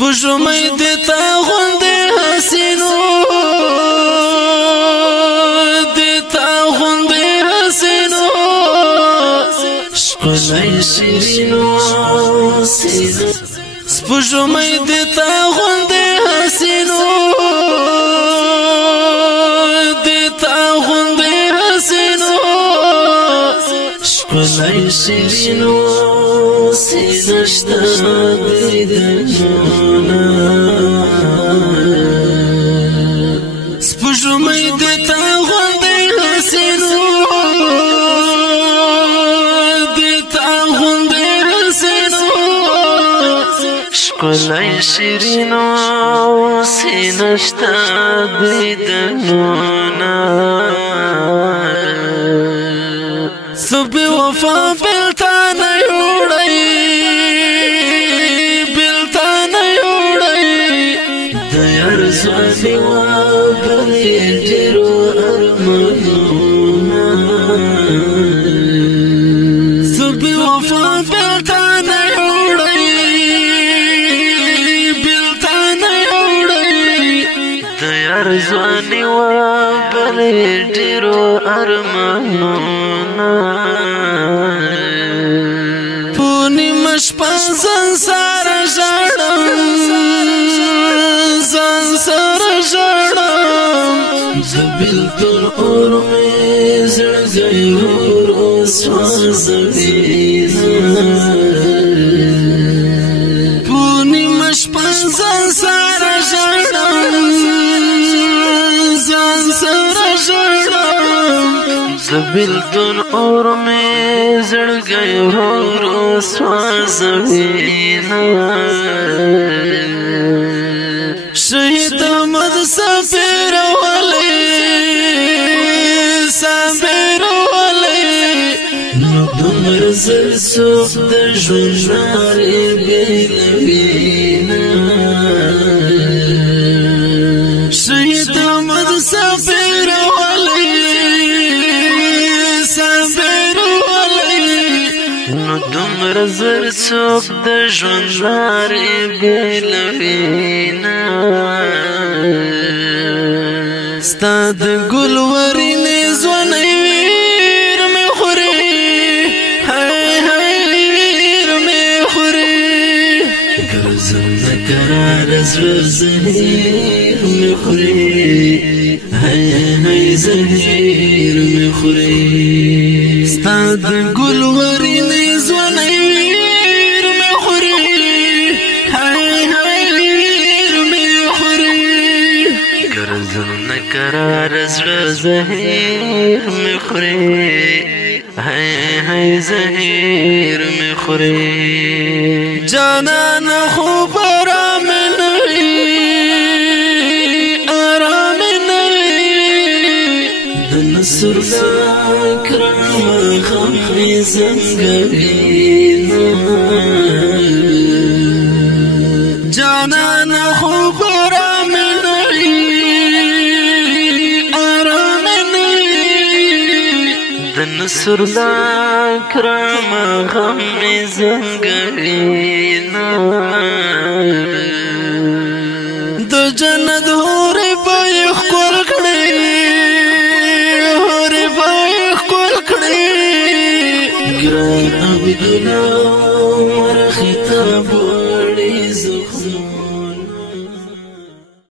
سپوږمۍ دې تا غوندې حسینو دې تا غوندې حسینو ښکلی شیرینو سپوږمۍ دې تا غوندې حسینو دې تا غوندې حسینو ښکلی شیرینو سینه شته د جانانه سپوږمۍ دې تا غوندې حسینو دې تا غوندې حسینو ښکلی شیرینو سینه شته د دیدنونه څه بې وفا بېلتانه ځواني وه بل یې ډېرو ارمانونه څه بې وفا بېلتانه د یار ځواني وه بل یې ډېرو ارمانونه په نیمه شپه ځان سره ژاړم د بېلتون اور مې زړګی ورو سوځوینه په نیمه شپه ځان سره ژاړم د بېلتون اور مې زړګی ورو سوځوینه شهید احمد صابر نو دومره زر څوک د ژوند لارې بېلوینه شهید احمد صابر نو دومره زر څوک د ژوند لارې بېلوینه ستا د ګل ورینې ځوانۍ ویر مې خوري ویر مې خوري ګرځم نه کراره زړه زهیر مې خوري زهیر مې خوري ستا د ګل ورینې ځوانۍ ویر مې خوري ویر مې خوري ګرځم نه کراره زړه زهیر مې خوري زهیر مې خوري جانانه خوب آرام نه وي آرام نه وي د نصر لاکرامه غم مې زنګوینه جانانه خوب آرام نه وي نصر لاکرامه غم مې زنګوینه د جنت حورې به یې ښکل کړې حورې به یې ښکل کړې ګران عبدالله عمر خطاب وړې زخمونه